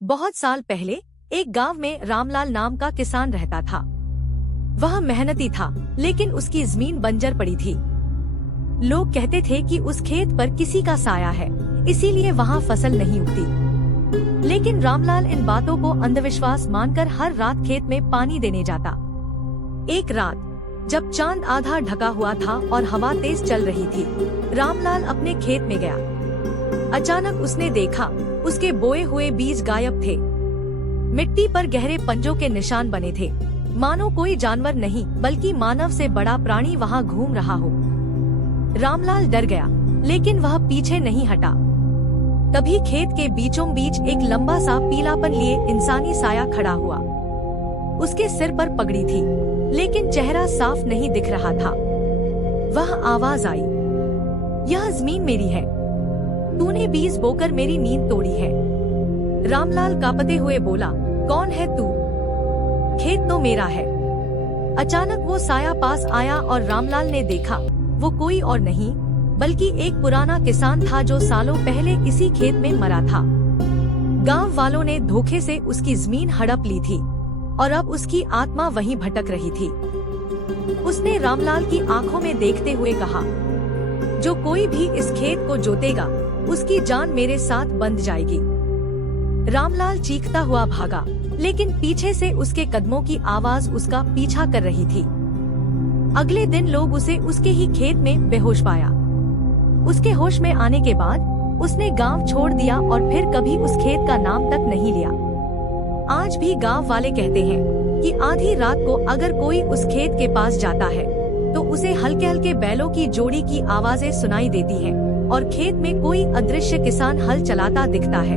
बहुत साल पहले एक गांव में रामलाल नाम का किसान रहता था। वह मेहनती था, लेकिन उसकी जमीन बंजर पड़ी थी। लोग कहते थे कि उस खेत पर किसी का साया है, इसीलिए वहाँ फसल नहीं उगती। लेकिन रामलाल इन बातों को अंधविश्वास मानकर हर रात खेत में पानी देने जाता। एक रात जब चांद आधा ढका हुआ था और हवा तेज चल रही थी, रामलाल अपने खेत में गया। अचानक उसने देखा, उसके बोए हुए बीज गायब थे। मिट्टी पर गहरे पंजों के निशान बने थे, मानो कोई जानवर नहीं बल्कि मानव से बड़ा प्राणी वहां घूम रहा हो। रामलाल डर गया, लेकिन वह पीछे नहीं हटा। तभी खेत के बीचों बीच एक लंबा सा पीलापन लिए इंसानी साया खड़ा हुआ। उसके सिर पर पगड़ी थी, लेकिन चेहरा साफ नहीं दिख रहा था। वह आवाज आई, यह जमीन मेरी है, तूने बीज बोकर मेरी नींद तोड़ी है। रामलाल कांपते हुए बोला, कौन है तू? खेत तो मेरा है। अचानक वो साया पास आया और रामलाल ने देखा, वो कोई और नहीं बल्कि एक पुराना किसान था जो सालों पहले इसी खेत में मरा था। गांव वालों ने धोखे से उसकी जमीन हड़प ली थी और अब उसकी आत्मा वहीं भटक रही थी। उसने रामलाल की आंखों में देखते हुए कहा, जो कोई भी इस खेत को जोतेगा, उसकी जान मेरे साथ बंध जाएगी। रामलाल चीखता हुआ भागा, लेकिन पीछे से उसके कदमों की आवाज उसका पीछा कर रही थी। अगले दिन लोग उसे उसके ही खेत में बेहोश पाया। उसके होश में आने के बाद उसने गांव छोड़ दिया और फिर कभी उस खेत का नाम तक नहीं लिया। आज भी गांव वाले कहते हैं कि आधी रात को अगर कोई उस खेत के पास जाता है तो उसे हल्के हल्के बैलों की जोड़ी की आवाजें सुनाई देती हैं और खेत में कोई अदृश्य किसान हल चलाता दिखता है।